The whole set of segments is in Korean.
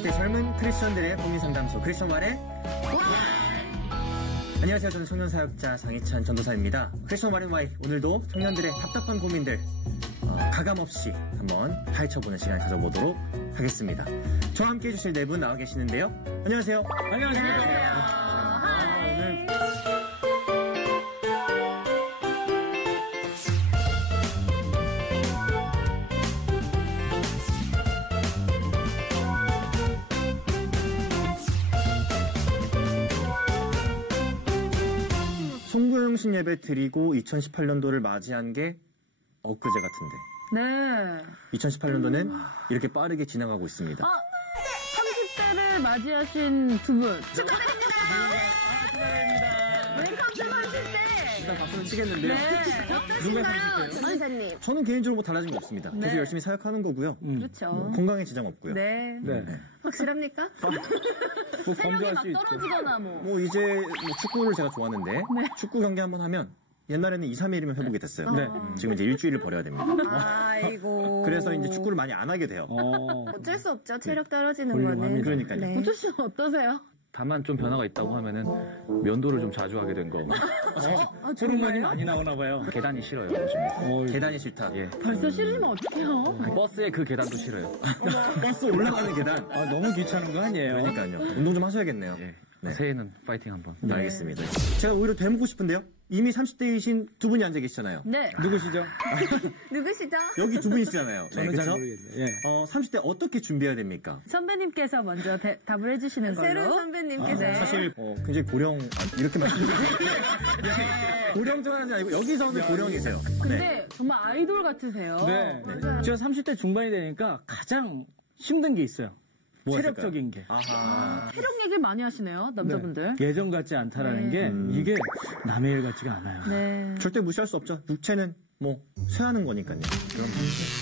20대 젊은 크리스천들의 고민상담소 크리스천말의 안녕하세요. 저는 청년사역자 장희찬 전도사입니다. 크리스천말의 와이 오늘도 청년들의 답답한 고민들 가감없이 한번 파헤쳐보는 시간 가져보도록 하겠습니다. 저와 함께 해주실 네 분 나와 계시는데요. 안녕하세요. 안녕하세요. 오늘 송구영신 예배 드리고 2018년도를 맞이한 게 엊그제 같은데. 네. 2018년도는 이렇게 빠르게 지나가고 있습니다. 30대를 맞이하신 두 분. 축하드립니다. 웰컴 투 30대. 일단 박수는 치겠는데요. 네. 어떠신가요, 전도사님? 저는 개인적으로 뭐 달라진 거 없습니다. 계속 열심히 사역하는 거고요. 그렇죠. 건강에 지장 없고요. 네. 확실합니까? 뭐 체력이 막 떨어지거나 뭐 이제 뭐 축구를 제가 좋아하는데 축구 경기 한번 하면 옛날에는 2, 3일이면 회복이 됐어요. 지금 이제 일주일을 버려야 됩니다. 아이고. 그래서 이제 축구를 많이 안 하게 돼요. 어쩔 수 없죠. 체력 떨어지는 거는. 그러니까요. 네. 고추 씨 어떠세요? 다만 좀 변화가 있다고 하면은 면도를 좀 자주 하게 된 거. 정말요? 많이 나오나 봐요. 계단이 싫어요, 요즘에. 계단이 싫다. 예. 벌써 싫으면 어떡해요? 버스에 그 계단도 싫어요. 버스 올라가는 계단. 너무 귀찮은 거 아니에요? 그러니까요. 운동 좀 하셔야겠네요. 예. 네. 새해는 파이팅 한번. 네, 알겠습니다. 제가 오히려 되묻고 싶은데요. 이미 30대이신 두 분이 앉아 계시잖아요. 네. 누구시죠? 누구시죠? 여기 두 분이시잖아요. 네, 저는 잘 그렇죠? 모르겠네요. 예. 30대 어떻게 준비해야 됩니까? 선배님께서 먼저 답을 해주시는 걸로. 새로운 선배님께서. 사실 굉장히 고령 이렇게 말씀드리면 고령 전환이 아니고 여기서는 고령이세요. 근데 정말 아이돌 같으세요. 네. 맞아요. 제가 30대 중반이 되니까 가장 힘든 게 있어요. 뭐가 체력적인 게. 아하. 체력 얘기를 많이 하시네요, 남자분들. 네. 예전 같지 않다라는 게 이게 남의 일 같지가 않아요. 네. 절대 무시할 수 없죠. 육체는 뭐 쇠하는 거니까요. 그럼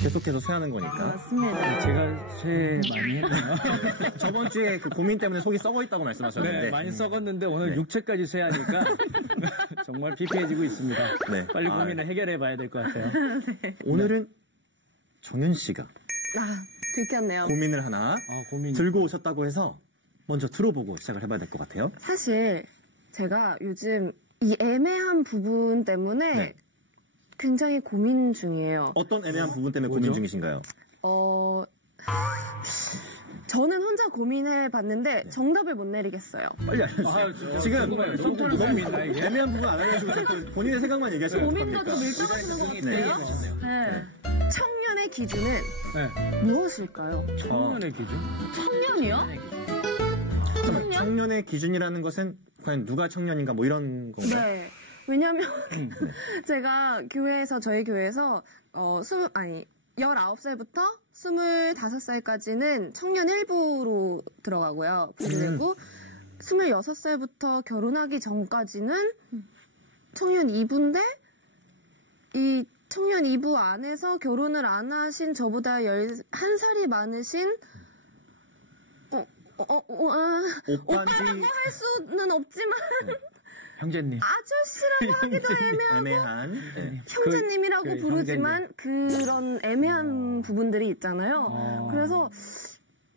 계속해서 쇠하는 거니까. 맞습니다. 제가 쇠 많이 했네요. 저번 주에 그 고민 때문에 속이 썩어 있다고 말씀하셨는데. 네, 많이 썩었는데 오늘 네. 육체까지 쇠하니까 정말 피폐해지고 있습니다. 네. 빨리 고민을 해결해 봐야 될 것 같아요. 오늘은 정윤 씨가 들켰네요. 고민을 하나 고민. 들고 오셨다고 해서 먼저 들어보고 시작을 해봐야 될 것 같아요. 사실 제가 요즘 이 애매한 부분 때문에 네. 굉장히 고민 중이에요. 어떤 애매한 부분 때문에 고민 중이신가요? 저는 혼자 고민해 봤는데 정답을 못 내리겠어요. 빨리 알려주세요. 지금 너무 애매한 부분 안 알려주고 자꾸 본인의 생각만 얘기하시면 고민과 좀 밀접하시는 것 같은데요? 네. 청년의 기준은 네. 무엇일까요? 청년의 기준? 청년이요? 청년의 기준이라는 것은 과연 누가 청년인가 뭐 이런 건가요? 네. 왜냐면 제가 저희 교회에서 19살부터 25살까지는 청년 1부로 들어가고요. 그리고 26살부터 결혼하기 전까지는 청년 2부인데 이 청년 2부 안에서 결혼을 안 하신 저보다 1살이 많으신 오빠라고 할 수는 없지만 형제님. 아저씨라고 하기도 애매하고 애매한. 네. 형제님이라고 그래, 부르지만 그런 애매한 부분들이 있잖아요. 그래서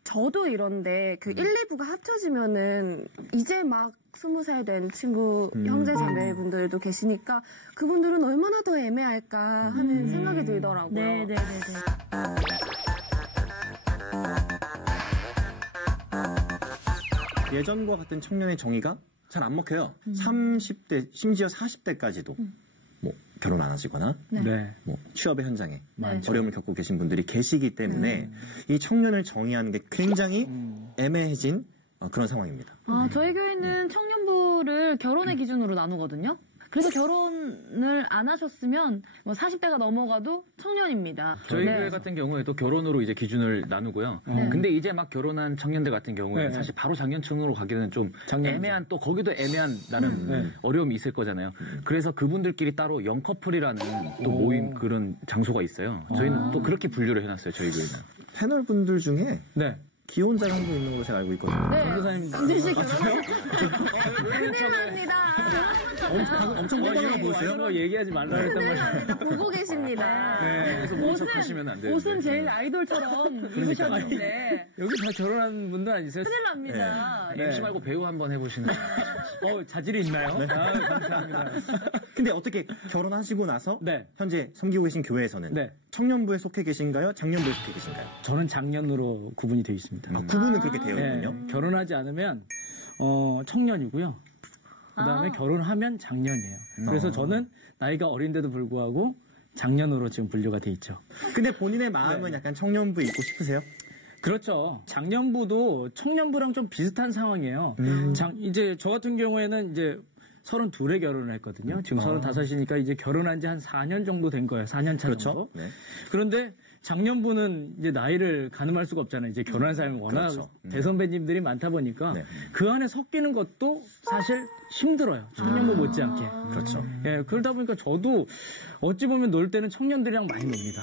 저도 이런데 그 1, 2부가 합쳐지면은 이제 막 20살 된 친구 형제 자매분들도 계시니까 그분들은 얼마나 더 애매할까 하는 생각이 들더라고요. 네네네네. 예전과 같은 청년의 정의가 잘 안 먹혀요. 30대, 심지어 40대까지도 뭐 결혼 안 하시거나 네. 뭐 취업의 현장에 많죠. 어려움을 겪고 계신 분들이 계시기 때문에 이 청년을 정의하는 게 굉장히 애매해진 그런 상황입니다. 저희 교회는 청년부를 결혼의 기준으로 나누거든요. 그래서 결혼을 안 하셨으면 뭐 40대가 넘어가도 청년입니다. 저희 네. 교회 같은 경우에도 결혼으로 이제 기준을 나누고요. 근데 이제 막 결혼한 청년들 같은 경우에는 네. 사실 바로 장년층으로 가기에는 좀 애매한 또 거기도 애매한 나름 어려움이 있을 거잖아요. 그래서 그분들끼리 따로 영커플이라는 또 모임 그런 장소가 있어요. 저희는 또 그렇게 분류를 해놨어요. 저희 교회는. 패널 분들 중에 네. 기혼자가 한 분 있는 걸로 제가 알고 있거든요. 네. 전도사님. 강진 씨 결혼. 큰일 납니다. 엄청 뻔뻔한 보였어요? 이런 거 얘기하지 말라 했단 말이에요. 보고 계십니다. 그래서 모른 척 하시면 안 돼요. 옷은 제일 아이돌처럼 입으셨는데 여기 다 결혼한 분들 아니세요? 큰일 납니다. 네. MC 말고 배우 한번 해보시는 거예요. 자질이 있나요? 아, 감사합니다. 근데 어떻게 결혼하시고 나서 네. 현재 섬기고 계신 교회에서는 네. 청년부에 속해 계신가요? 장년부에 속해 계신가요? 저는 작년으로 구분이 되어 있습니다. 구분은 그렇게 되어 네, 있군요. 결혼하지 않으면 청년이고요. 그다음에 결혼하면 장년이에요. 그래서 저는 나이가 어린데도 불구하고 장년으로 지금 분류가 돼 있죠. 근데 본인의 마음은 약간 청년부에 있고 싶으세요? 그렇죠. 장년부도 청년부랑 좀 비슷한 상황이에요. 이제 저 같은 경우에는 이제 32에 결혼을 했거든요. 지금 35이니까 이제 결혼한 지 한 4년 정도 된 거예요. 4년 차 정도. 그렇죠. 네. 그런데 장년부는 이제 나이를 가늠할 수가 없잖아요. 이제 결혼한 사람이 워낙 그렇죠. 대선배님들이 많다 보니까 네. 그 안에 섞이는 것도 사실 힘들어요. 청년부 못지않게. 그렇죠. 예, 그러다 보니까 저도 어찌 보면 놀 때는 청년들이랑 많이 놉니다.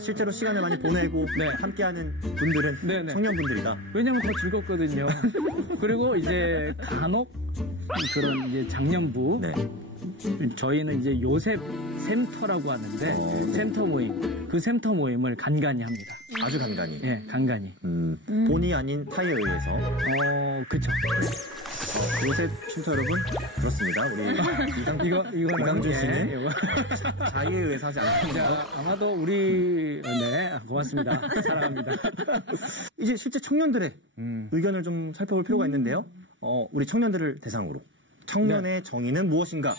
실제로 시간을 많이 보내고 네. 함께하는 분들은 네네. 청년분들이다. 왜냐면 더 즐겁거든요. 그리고 이제 간혹 그런 이제 장년부 네. 저희는 이제 요셉 샘터라고 하는데 샘터 모임 그 샘터 모임을 간간히 합니다. 아주 간간히. 예, 간간히. 돈이 아닌 타이에 의해서. 그쵸. 요새 춘터 여러분 그렇습니다. 우리 이강준 씨는 자의에 의해서 하지 않습니다. 아마도 우리 고맙습니다. 사랑합니다. 이제 실제 청년들의 의견을 좀 살펴볼 필요가 있는데요. 우리 청년들을 대상으로 청년의 정의는 무엇인가?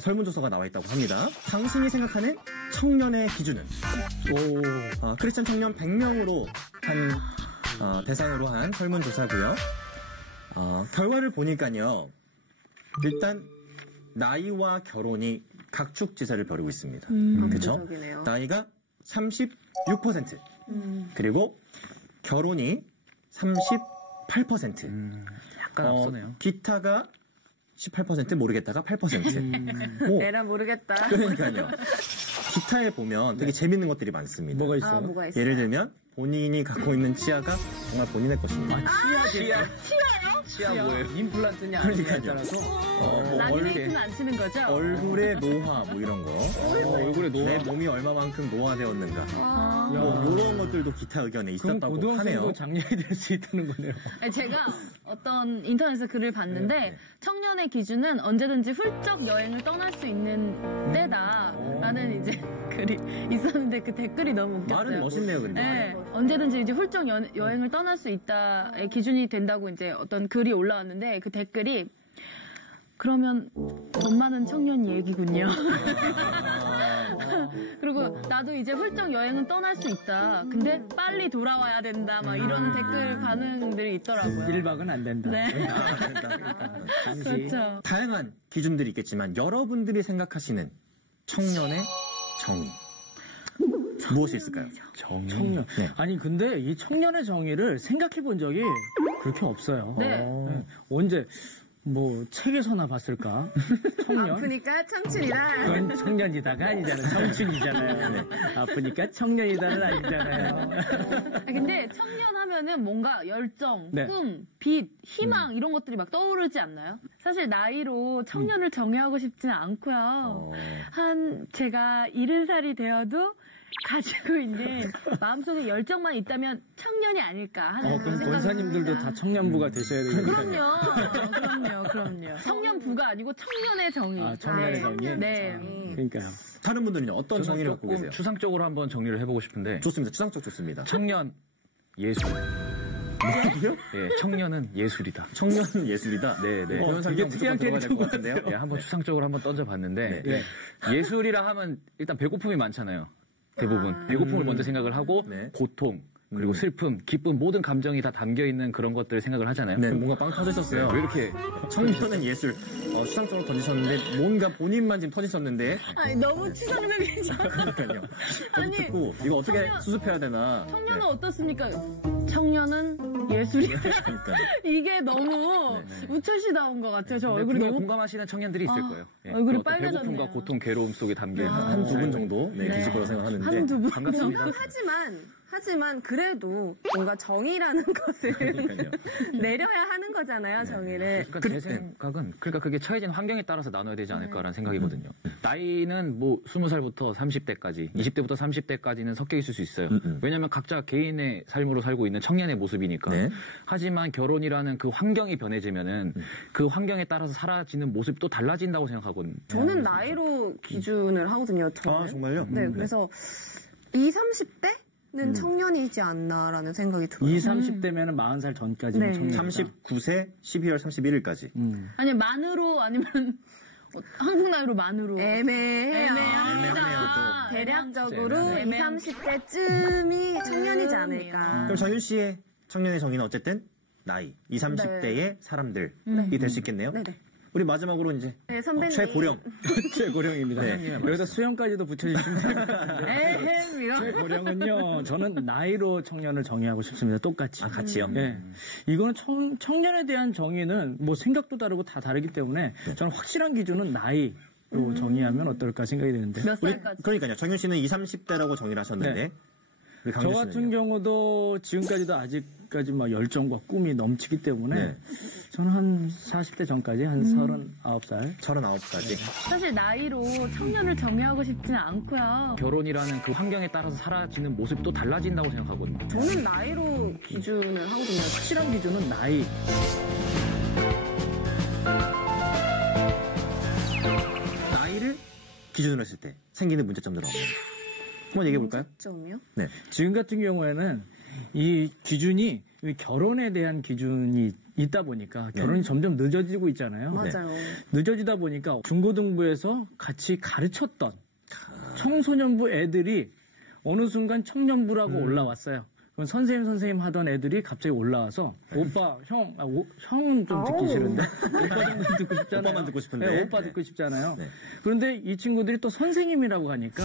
설문조사가 나와 있다고 합니다. 당신이 생각하는 청년의 기준은? 크리스찬 청년 100명으로 대상으로 한 설문조사고요. 결과를 보니까요. 일단 나이와 결혼이 각축지세를 벌이고 있습니다. 그렇죠? 압도적이네요. 나이가 36%. 그리고 결혼이 38%. 약간 앞서네요. 기타가 18% 모르겠다가 8%. 에라 모르겠다. 그러니까요. 기타에 보면 되게 재밌는 것들이 많습니다. 뭐가 있어요? 뭐가 있어요? 예를 들면 본인이 갖고 있는 치아가 정말 본인의 것입니다. 치아 뭐예요? 임플란트냐 그러니까요. 아니냐에 따라서 라미네이트는 안 치는 거죠? 얼굴의 노화 뭐 이런 거. 얼굴에 내 몸이 얼마만큼 노화되었는가. 이런 것들도 기타 의견에 그럼 있었다고 고등학생도 하네요. 장년이 될 수 있다는 거네요. 아니, 제가 어떤 인터넷에 글을 봤는데 청년의 기준은 언제든지 훌쩍 여행을 떠날 수 있는 때다라는 이제 글이 있었는데 그 댓글이 너무 웃겼어요. 말은 멋있네요, 근데. 네, 언제든지 이제 훌쩍 여행을 떠날 수 있다의 기준이 된다고 이제 어떤 글이 올라왔는데 그 댓글이 그러면 돈 많은 청년 얘기군요. 그리고 나도 이제 훌쩍 여행은 떠날 수 있다. 근데 빨리 돌아와야 된다. 막 이런 댓글 반응들이 있더라고요. 1박은 안 된다. 네. 잠시. 그렇죠. 다양한 기준들이 있겠지만 여러분들이 생각하시는 청년의 정의. 무엇이 있을까요? 청년. 네. 아니 근데 이 청년의 정의를 생각해 본 적이 그렇게 없어요. 네. 언제 뭐 책에서나 봤을까? 청년. 아프니까 청춘이다. 그건 청년이다가 아니잖아요. 청춘이잖아요. 아프니까 청년이다는 아니잖아요. 근데 청년 하면은 뭔가 열정, 네. 꿈, 빛, 희망 이런 것들이 막 떠오르지 않나요? 사실 나이로 청년을 정의하고 싶지는 않고요. 제가 70살이 되어도 가지고 있는 마음속에 열정만 있다면 청년이 아닐까 하는 그럼 생각을 권사님들도 합니다. 다 청년부가 되셔야 되는 거예요. 그럼요. 청년부가 아니고 청년의 정의. 아, 청년의 정의? 네. 그러니까요. 다른 분들은요? 어떤 정의를 갖고 계세요? 추상적으로 한번 정리를 해보고 싶은데 좋습니다. 추상적 좋습니다. 청년 예술. 뭐라고요? 예, 청년은 예술이다. 청년은 예술이다. 네. 되게 특이한 캐릭터인 것 같은데요? 예, 한번 추상적으로 한번 던져봤는데 네. 예술이라 하면 일단 배고픔이 많잖아요. 대부분 배고픔을 먼저 생각을 하고 네. 고통 그리고 슬픔, 기쁨 모든 감정이 다 담겨 있는 그런 것들을 생각을 하잖아요. 네, 뭔가 빵 터졌었어요. 왜 이렇게 청년은 예술. 추상적으로 던지셨는데 뭔가 본인만 지금 터지셨는데 아니, 너무 치상적이죠. 그러니까요. 저도 아니, 듣고 이거 어떻게 수습해야 되나. 청년은 어떻습니까? 청년은 예술이다. 그러니까요. 이게 너무 우철시다운 것 같아요. 저 얼굴이 분명히 너무 공감하시는 청년들이 있을 거예요. 예, 얼굴이 어떤 빨개졌네요. 배고픔과 고통, 괴로움 속에 담겨 있는 한 두 분 정도 계실 거라 생각하는데 한 두 분 반갑습니다. 하지만 하지만 그래도 뭔가 정의라는 것을 내려야 하는 거잖아요, 정의를. 그러니까 제 생각은 그러니까 그게 처해진 환경에 따라서 나눠야 되지 않을까라는 생각이거든요. 나이는 뭐 20살부터 30대까지, 20대부터 30대까지는 섞여 있을 수 있어요. 왜냐하면 각자 개인의 삶으로 살고 있는 청년의 모습이니까. 네. 하지만 결혼이라는 그 환경이 변해지면은 그 환경에 따라서 사라지는 모습도 달라진다고 생각하거든요. 저는 나이로 기준을 하거든요. 저는. 아, 정말요? 네, 그래서 20, 30대는 청년이지 않나라는 생각이 들어요. 20, 30대면은 40살 전까지는 네. 청년. 39세 12월 31일까지. 아니 만으로 아니면 한국 나이로 만으로 애매해요. 애매하네요, 또. 대략적으로 20, 30대쯤이 청년이지 않을까. 그럼 정윤 씨의 청년의 정의는 어쨌든 나이, 20, 30대의 사람들이 될 수 있겠네요. 네네. 우리 마지막으로 이제 네, 선배님. 최고령. 최고령입니다. 네. 여기다 수영까지도 붙여주시면 됩니다. 에헴 이거 최고령은요, 저는 나이로 청년을 정의하고 싶습니다. 똑같이. 아, 같이요? 네. 이거는 청년에 대한 정의는 뭐 생각도 다르고 다 다르기 때문에 저는 확실한 기준은 나이로 정의하면 어떨까 생각이 되는데. 몇 살까지? 그러니까요. 정윤 씨는 20, 30대라고 정의를 하셨는데. 네. 우리 저 강윤 같은 씨는요? 경우도 지금까지도 아직까지 막 열정과 꿈이 넘치기 때문에 네. 저는 한 40대 전까지 한 39살. 39까지. 사실 나이로 청년을 정의하고 싶지는 않고요. 결혼이라는 그 환경에 따라서 사라지는 모습도 달라진다고 생각하거든요. 저는 나이로 기준을 하거든요. 확실한 기준은 나이. 나이를 기준으로 했을 때 생기는 문제점들은 없나요? 한번 얘기해 볼까요? 점이요? 네. 지금 같은 경우에는 이 기준이 결혼에 대한 기준이 있다 보니까 결혼이 점점 늦어지고 있잖아요. 맞아요. 늦어지다 보니까 중고등부에서 같이 가르쳤던 청소년부 애들이 어느 순간 청년부라고 올라왔어요. 그럼 선생님 하던 애들이 갑자기 올라와서 오빠, 형은 좀 듣기 싫은데 오빠 정도 듣고 싶잖아요. 오빠만 듣고 싶은데. 네, 오빠 듣고 싶잖아요. 네. 그런데 이 친구들이 또 선생님이라고 하니까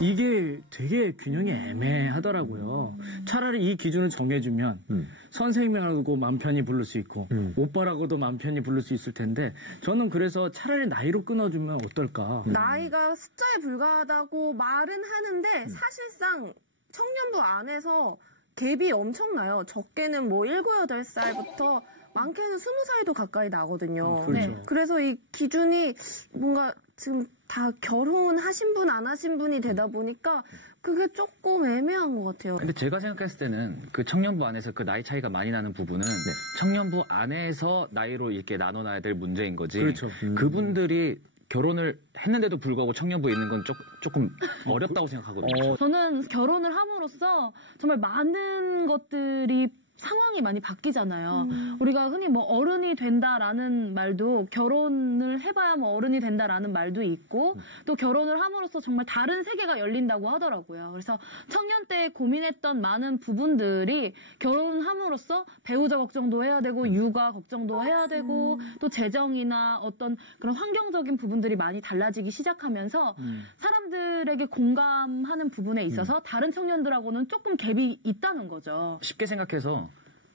이게 되게 균형이 애매하더라고요. 차라리 이 기준을 정해주면 선생님이라고 마음 편히 부를 수 있고 오빠라고도 마음 편히 부를 수 있을 텐데 저는 그래서 차라리 나이로 끊어주면 어떨까. 나이가 숫자에 불과하다고 말은 하는데 사실상 청년부 안에서 갭이 엄청나요. 적게는 뭐 7, 8살부터 많게는 20살도 가까이 나거든요. 그렇죠. 네. 그래서 이 기준이 뭔가 지금 다 결혼하신 분, 안 하신 분이 되다 보니까 그게 조금 애매한 것 같아요. 근데 제가 생각했을 때는 그 청년부 안에서 그 나이 차이가 많이 나는 부분은 청년부 안에서 나이로 이렇게 나눠놔야 될 문제인 거지. 그렇죠. 그분들이 결혼을 했는데도 불구하고 청년부에 있는 건 조금 어렵다고 생각하거든요. 저는 결혼을 함으로써 정말 많은 것들이 상황이 많이 바뀌잖아요. 우리가 흔히 뭐 어른이 된다라는 말도 결혼을 해봐야 뭐 어른이 된다라는 말도 있고 또 결혼을 함으로써 정말 다른 세계가 열린다고 하더라고요. 그래서 청년 때 고민했던 많은 부분들이 결혼함으로써 배우자 걱정도 해야 되고 육아 걱정도 해야 되고 또 재정이나 어떤 그런 환경적인 부분들이 많이 달라지기 시작하면서 사람들에게 공감하는 부분에 있어서 다른 청년들하고는 조금 갭이 있다는 거죠. 쉽게 생각해서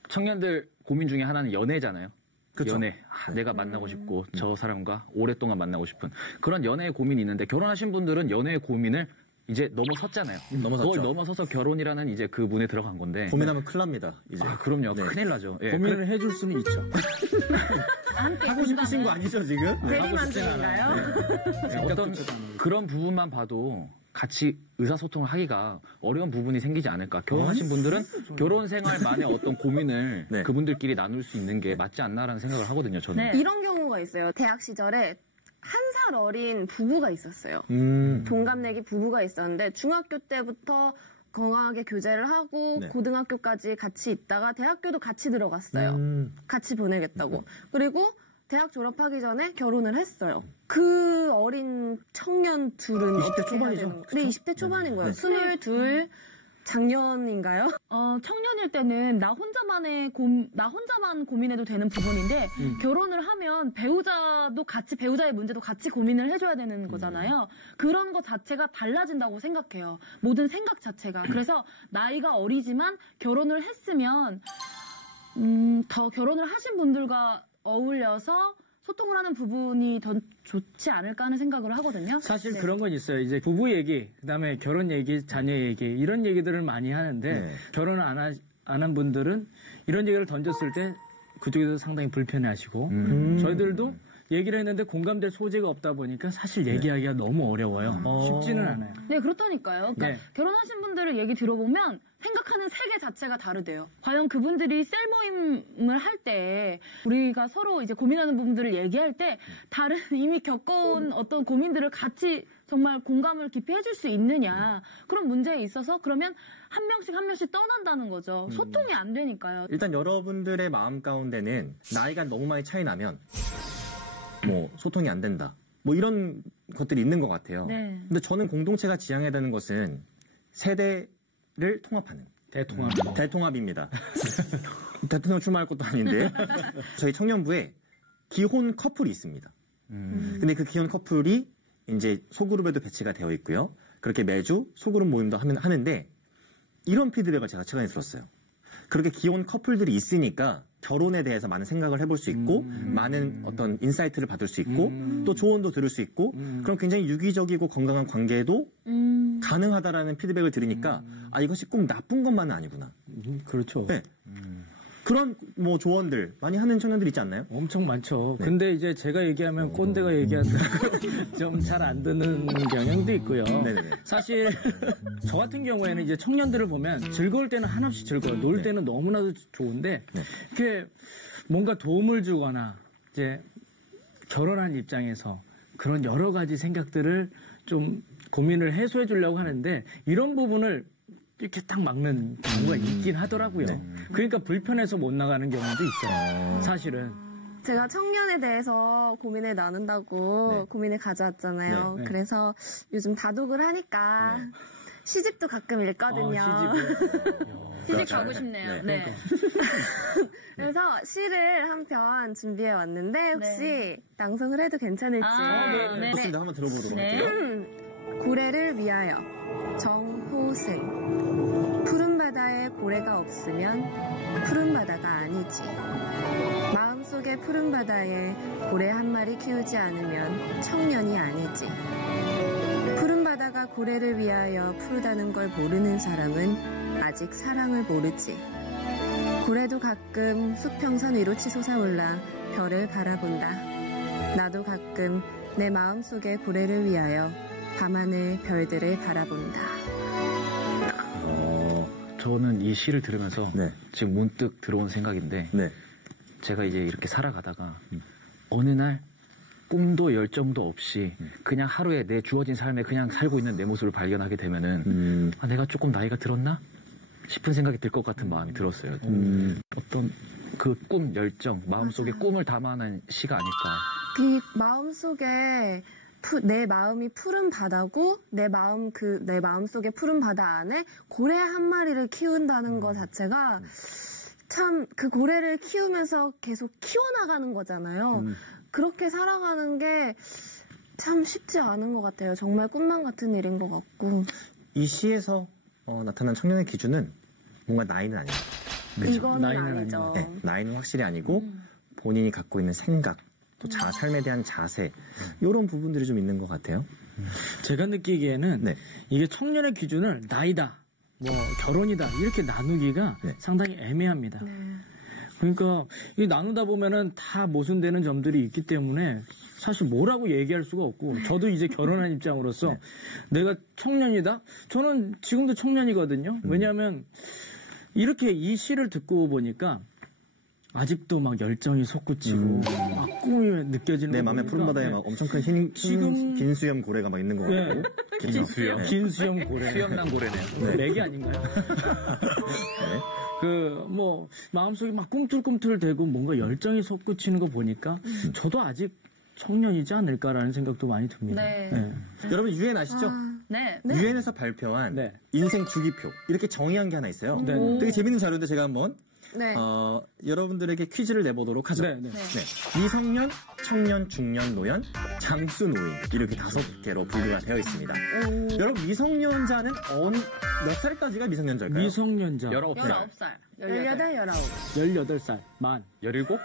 청년들 고민 중에 하나는 연애잖아요. 그쵸. 연애. 내가 만나고 싶고 저 사람과 오랫동안 만나고 싶은 그런 연애의 고민이 있는데 결혼하신 분들은 연애의 고민을 이제 넘어섰잖아요. 넘어섰죠. 그걸 넘어서서 결혼이라는 이제 그 문에 들어간 건데. 고민하면 큰일 납니다. 이제. 아, 그럼요. 네. 큰일 나죠. 예. 고민을 해줄 수는 있죠. 함께 하고 싶으신 거 아니죠, 지금? 대리만족인가요? 어떤 그런 부분만 봐도 같이 의사소통을 하기가 어려운 부분이 생기지 않을까. 결혼하신 분들은 결혼 생활만의 어떤 고민을 네. 그분들끼리 나눌 수 있는 게 맞지 않나라는 생각을 하거든요, 저는. 네. 이런 경우가 있어요. 대학 시절에 1살 어린 부부가 있었어요. 동갑내기 부부가 있었는데 중학교 때부터 건강하게 교제를 하고 네. 고등학교까지 같이 있다가 대학교도 같이 들어갔어요. 같이 보내겠다고. 그리고 대학 졸업하기 전에 결혼을 했어요. 그 어린 청년 둘은 20대 어떻게 초반이죠? 해야 되는 거예요? 네, 20대 초반인 거예요. 네. 22 작년인가요? 청년일 때는 나 혼자만 고민해도 되는 부분인데 결혼을 하면 배우자도 같이 배우자의 문제도 같이 고민을 해줘야 되는 거잖아요. 그런 것 자체가 달라진다고 생각해요. 모든 생각 자체가. 그래서 나이가 어리지만 결혼을 했으면 더 결혼을 하신 분들과 어울려서 소통을 하는 부분이 더 좋지 않을까 하는 생각을 하거든요. 사실 네. 그런 건 있어요. 이제 부부 얘기, 그다음에 결혼 얘기, 자녀 얘기 이런 얘기들을 많이 하는데 네. 결혼 안 한 분들은 이런 얘기를 던졌을 때 그쪽에서 상당히 불편해하시고 저희들도 얘기를 했는데 공감될 소재가 없다 보니까 사실 얘기하기가 너무 어려워요. 쉽지는 않아요. 네, 그렇다니까요. 그러니까 네. 결혼하신 분들의 얘기 들어보면 생각하는 세계 자체가 다르대요. 과연 그분들이 셀 모임을 할 때 우리가 서로 이제 고민하는 부분들을 얘기할 때 다른 이미 겪어온 어떤 고민들을 같이 정말 공감을 깊이 해줄 수 있느냐 그런 문제에 있어서 그러면 한 명씩 떠난다는 거죠. 소통이 안 되니까요. 일단 여러분들의 마음 가운데는 나이가 너무 많이 차이 나면 뭐 소통이 안 된다. 뭐 이런 것들이 있는 것 같아요. 네. 근데 저는 공동체가 지향해야 되는 것은 세대를 통합하는 대통합입니다. 대통령 출마할 것도 아닌데 저희 청년부에 기혼 커플이 있습니다. 근데 그 기혼 커플이 이제 소그룹에도 배치가 되어 있고요. 그렇게 매주 소그룹 모임도 하는데 이런 피드백을 제가 최근에 들었어요. 그렇게 기혼 커플들이 있으니까 결혼에 대해서 많은 생각을 해볼 수 있고 많은 어떤 인사이트를 받을 수 있고 또 조언도 들을 수 있고 그럼 굉장히 유기적이고 건강한 관계도 가능하다라는 피드백을 들으니까 아 이것이 꼭 나쁜 것만은 아니구나. 그렇죠. 네. 그런 뭐 조언들 많이 하는 청년들 있지 않나요? 엄청 많죠. 네. 근데 이제 제가 얘기하면 꼰대가 얘기한다고 좀 잘 안 듣는 경향도 있고요. 네네네. 사실 저 같은 경우에는 이제 청년들을 보면 즐거울 때는 한없이 즐거워요. 놀 네. 때는 너무나도 좋은데 네. 이렇게 뭔가 도움을 주거나 이제 결혼한 입장에서 그런 여러 가지 생각들을 좀 고민을 해소해 주려고 하는데 이런 부분을 이렇게 딱 막는 경우가 있긴 하더라고요. 네. 그러니까 불편해서 못 나가는 경우도 있어요. 사실은. 제가 청년에 대해서 고민을 나눈다고 네. 고민을 가져왔잖아요. 네, 네. 그래서 요즘 다독을 하니까 네. 시집도 가끔 읽거든요. 시집 가고 싶네요. 네. 네. 그래서 시를 한 편 준비해 왔는데 혹시 네. 낭송을 해도 괜찮을지. 네. 좋습니다. 한번 들어보도록 네. 할게요. 고래를 위하여 정호승. 푸른 바다에 고래가 없으면 푸른 바다가 아니지. 마음속에 푸른 바다에 고래 한 마리 키우지 않으면 청년이 아니지. 푸른 바다가 고래를 위하여 푸르다는 걸 모르는 사람은 아직 사랑을 모르지. 고래도 가끔 수평선 위로 치솟아올라 별을 바라본다. 나도 가끔 내 마음속에 고래를 위하여 밤하늘 별들을 바라본다. 저는 이 시를 들으면서 네. 지금 문득 들어온 생각인데 네. 제가 이제 이렇게 살아가다가 어느 날 꿈도 열정도 없이 그냥 하루에 내 주어진 삶에 그냥 살고 있는 내 모습을 발견하게 되면은 아, 내가 조금 나이가 들었나 싶은 생각이 들 것 같은 마음이 들었어요. 어떤 그 꿈, 열정, 마음속에 꿈을 담아낸 시가 아닐까. 그 마음속에 내 마음이 푸른 바다고 내 마음속에 푸른 바다 안에 고래 한 마리를 키운다는 것 자체가 참 그 고래를 키우면서 계속 키워나가는 거잖아요. 그렇게 살아가는 게 참 쉽지 않은 것 같아요. 정말 꿈만 같은 일인 것 같고. 이 시에서 나타난 청년의 기준은 뭔가 나이는 아니에요. 이거는 나이는 아니죠. 네, 나이는 확실히 아니고 본인이 갖고 있는 생각, 또 삶에 대한 자세 이런 부분들이 좀 있는 것 같아요. 제가 느끼기에는 네. 이게 청년의 기준을 나이다, 뭐 결혼이다 이렇게 나누기가 네. 상당히 애매합니다. 네. 그러니까 이 나누다 보면은 다 모순되는 점들이 있기 때문에 사실 뭐라고 얘기할 수가 없고 저도 이제 결혼한 입장으로서 내가 청년이다? 저는 지금도 청년이거든요. 왜냐하면 이렇게 이 시를 듣고 보니까 아직도 막 열정이 솟구치고 막 꿈이 느껴지는 내 거 마음에 보니까 푸른 바다에 막 엄청 큰 지금- 긴 수염 고래가 막 있는 거 네. 같고 긴수염. 긴 수염 고래. 수염난 고래네요. 맥이 아닌가요? 네. 그 뭐 마음속에 막 꿈틀꿈틀대고 뭔가 열정이 솟구치는 거 보니까 저도 아직 청년이지 않을까라는 생각도 많이 듭니다. 네. 여러분 유엔 아시죠? 네. 유엔에서 발표한 네. 인생 주기표 이렇게 정의한 게 하나 있어요. 네. 되게 재밌는 자료인데 제가 한번 네. 여러분들에게 퀴즈를 내보도록 하죠. 네, 네. 미성년, 청년, 중년, 노연, 장수, 노인 이렇게 5개로 분류가 되어 있습니다. 여러분 미성년자는 몇 살까지가 미성년자일까요? 미성년자. 19살. 19살. 18살. 만. 17?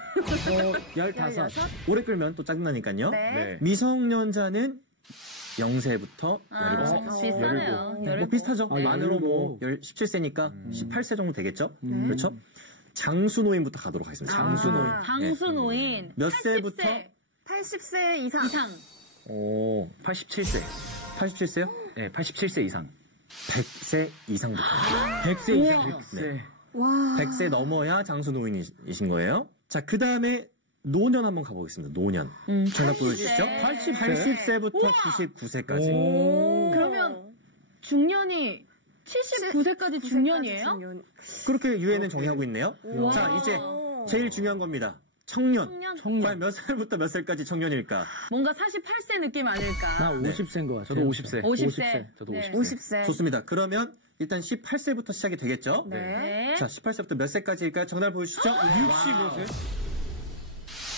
15. 오래 끌면 또 짜증나니까요. 네. 미성년자는 0세부터 17세. 비슷하네요. 뭐 비슷하죠. 아, 만으로 뭐 17. 17세니까 18세 정도 되겠죠. 그렇죠. 장수노인부터 가도록 하겠습니다. 장수노인. 장수노인. 몇 세부터? 80세 이상. 87세. 87세요? 네, 87세 이상. 100세 이상부터. 100세 이상. 네. 와. 100세 넘어야 장수노인이신 거예요. 자, 그 다음에 노년 한번 가보겠습니다. 노년. 정답 보여주시죠. 80세부터 99세까지. 그러면 중년이 79세까지 중년이에요? 중년. 그렇게 유엔은 정의하고 있네요. 우와. 자, 이제 제일 중요한 겁니다. 청년. 청년. 과연 몇 살부터 몇 살까지 청년일까? 뭔가 48세 느낌 아닐까? 나 50세인 것 같아요. 저도 50세. 50세. 저도 네. 50세. 좋습니다. 그러면 일단 18세부터 시작이 되겠죠? 네. 자, 18세부터 몇 세까지일까요? 정답 보여주시죠. 65세?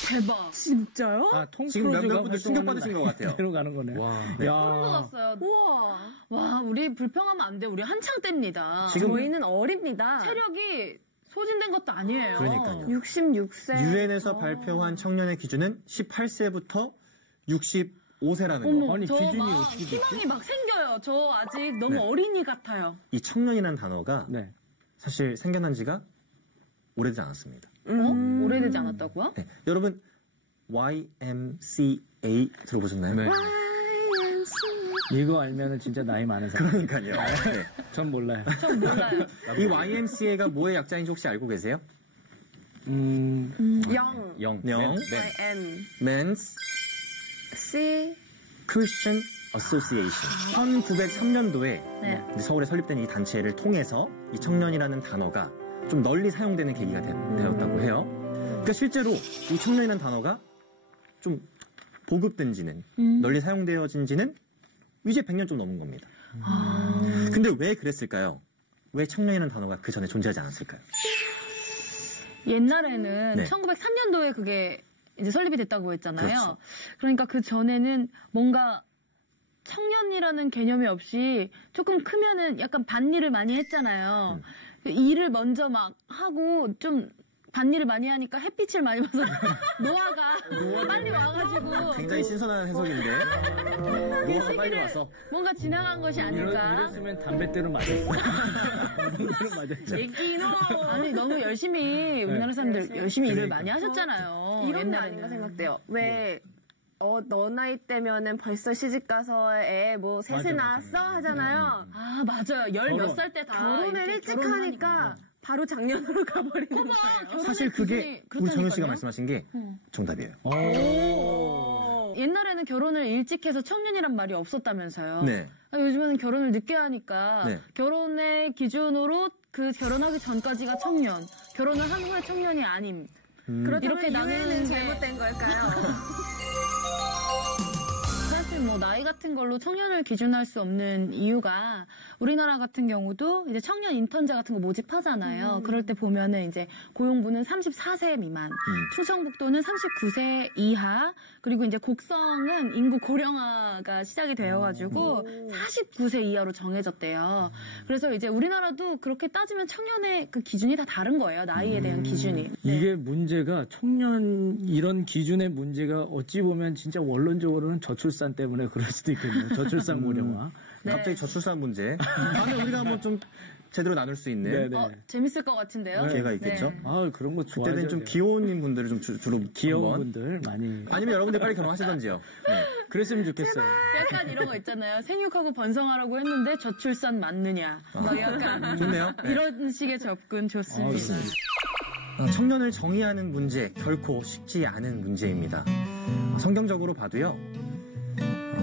대박. 진짜요? 아, 톰 지금 크루즈가 몇몇 분들 충격받으신 것 같아요. 대로 가는 거네. 와. 야. 들었어요. 우와. 와, 우리 불평하면 안 돼. 우리 한창 때입니다. 지금 저희는 어립니다. 체력이 소진된 것도 아니에요. 그러니까요. 66세. 유엔에서 발표한 청년의 기준은 18세부터 65세라는 거. 어머, 아니, 저 기준이 막 어떻게 됐지? 희망이 막 생겨요. 저 아직 너무 네. 어린이 같아요. 이 청년이라는 단어가 네. 사실 생겨난 지가 오래되지 않았습니다. 오래되지 않았다고요? 네. 여러분 YMCA 들어보셨나요? 네. 이거 알면은 진짜 나이 많은 사람. 그러니까요. 네. 전 몰라요. 전 몰라요. 이 YMCA가 뭐의 약자인지 혹시 알고 계세요? 영. 영. 영. 네. M. Men's C. Christian Association. 1903년도에 네. 서울에 설립된 이 단체를 통해서 이 청년이라는 단어가 좀 널리 사용되는 계기가 되었다고 해요. 그러니까 실제로 이 청년이라는 단어가 좀 보급된 지는 널리 사용되어진 지는 이제 100년 좀 넘은 겁니다. 근데 왜 그랬을까요? 왜 청년이라는 단어가 그 전에 존재하지 않았을까요? 옛날에는 네. 1903년도에 그게 이제 설립이 됐다고 했잖아요. 그렇죠. 그러니까 그 전에는 뭔가 청년이라는 개념이 없이 조금 크면은 약간 밭일을 많이 했잖아요. 일을 먼저 막 하고 좀 밭일을 많이 하니까 햇빛을 많이 봐서 노화가 빨리 와가지고 굉장히 신선한 해석인데 노화가 빨리 와서 뭔가 지나간 것이 아닐까. 이랬으면 담뱃대로 맞았어. 담뱃대로 맞았죠. 얘기노. 아니 너무 열심히 우리나라 사람들 열심히 일을 많이 하셨잖아요. 이런 게 옛날에는. 아닌가 생각돼요. 왜, 너 나이 때면은 벌써 시집 가서 애 뭐 셋에 낳았어? 하잖아요. 아 맞아요. 열 몇 살 때 다 결혼을 이렇게 일찍 결혼하니까. 하니까 바로 작년으로 가버리는 거예요. 사실 그게 우리 정현 씨가 말씀하신 게 정답이에요. 옛날에는 결혼을 일찍 해서 청년이란 말이 없었다면서요. 네. 아, 요즘에는 결혼을 늦게 하니까 네. 결혼의 기준으로 그 결혼하기 전까지가 청년, 결혼을 한 후에 청년이 아님. 그렇다면 이렇게 나누는 유엔은 게- 잘못된 걸까요? 사실 뭐 나이 같은 걸로 청년을 기준할 수 없는 이유가 우리나라 같은 경우도 이제 청년 인턴자 같은 거 모집하잖아요. 그럴 때 보면은 이제 고용부는 34세 미만, 충청북도는 39세 이하, 그리고 이제 곡성은 인구 고령화가 시작이 되어가지고 49세 이하로 정해졌대요. 그래서 이제 우리나라도 그렇게 따지면 청년의 그 기준이 다 다른 거예요. 나이에 대한 기준이. 네. 이게 문제가 청년 이런 기준의 문제가 어찌 보면 진짜 원론적으로는 저출산 때문에 그럴 수도 있겠네요. 저출산 고령화. 네. 갑자기 저출산 문제. 다음에 우리가 한번 좀 제대로 나눌 수 있는 네네. 재밌을 것 같은데요. 기회가 있겠죠. 네. 아 그런 거 좋아해요. 그때는 좀 귀여운 분들을 좀 주로 귀여운 한번. 분들 많이. 아니면 여러분들 빨리 결혼하시던지요. 네. 그랬으면 좋겠어요. 약간 이런 거 있잖아요. 생육하고 번성하라고 했는데 저출산 맞느냐. 막 약간 좋네요. 네. 이런 식의 접근 좋습니다. 청년을 정의하는 문제 결코 쉽지 않은 문제입니다. 성경적으로 봐도요.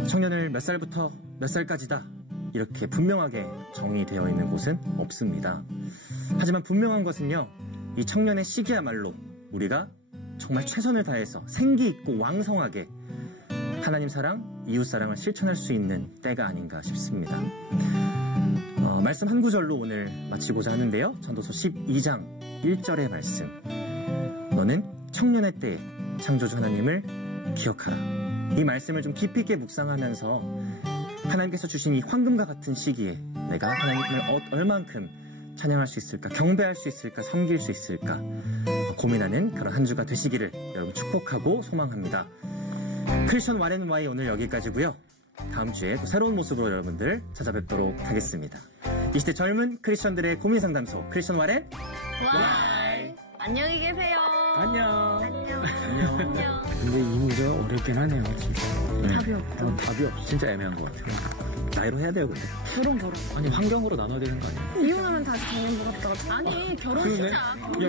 청년을 몇 살부터 몇 살까지다 이렇게 분명하게 정의되어 있는 곳은 없습니다. 하지만 분명한 것은요. 이 청년의 시기야말로 우리가 정말 최선을 다해서 생기 있고 왕성하게 하나님 사랑, 이웃 사랑을 실천할 수 있는 때가 아닌가 싶습니다. 말씀 한 구절로 오늘 마치고자 하는데요. 전도서 12장 1절의 말씀. 너는 청년의 때에 창조주 하나님을 기억하라. 이 말씀을 좀 깊이 있게 묵상하면서 하나님께서 주신 이 황금과 같은 시기에 내가 하나님을 얼만큼 찬양할 수 있을까, 경배할 수 있을까, 섬길 수 있을까 고민하는 그런 한 주가 되시기를 여러분 축복하고 소망합니다. 크리스천 Y&Y 오늘 여기까지고요. 다음 주에 또 새로운 모습으로 여러분들 찾아뵙도록 하겠습니다. 이 시대 젊은 크리스천들의 고민 상담소 크리스천 Y&Y. 안녕히 계세요. 안녕. 안녕. 근데 이 문제 어렵긴 하네요, 진짜. 답이 없죠. 답이 없어. 진짜 애매한 것 같아요. 나이로 해야 돼요, 근데. 결혼. 아니, 환경으로 나눠야 되는 거 아니에요? 이혼하면 다시 장년부 갔다가 아니, 결혼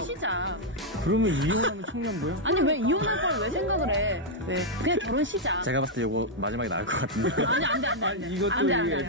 시작. 그러면 이혼하면 청년부야? 아니, 왜 이혼할 걸 왜 생각을 해? 왜? 그냥 결혼 시작. 제가 봤을 때 이거 마지막에 나을 것 같은데. 아니, 안 돼. 이것도 안 돼.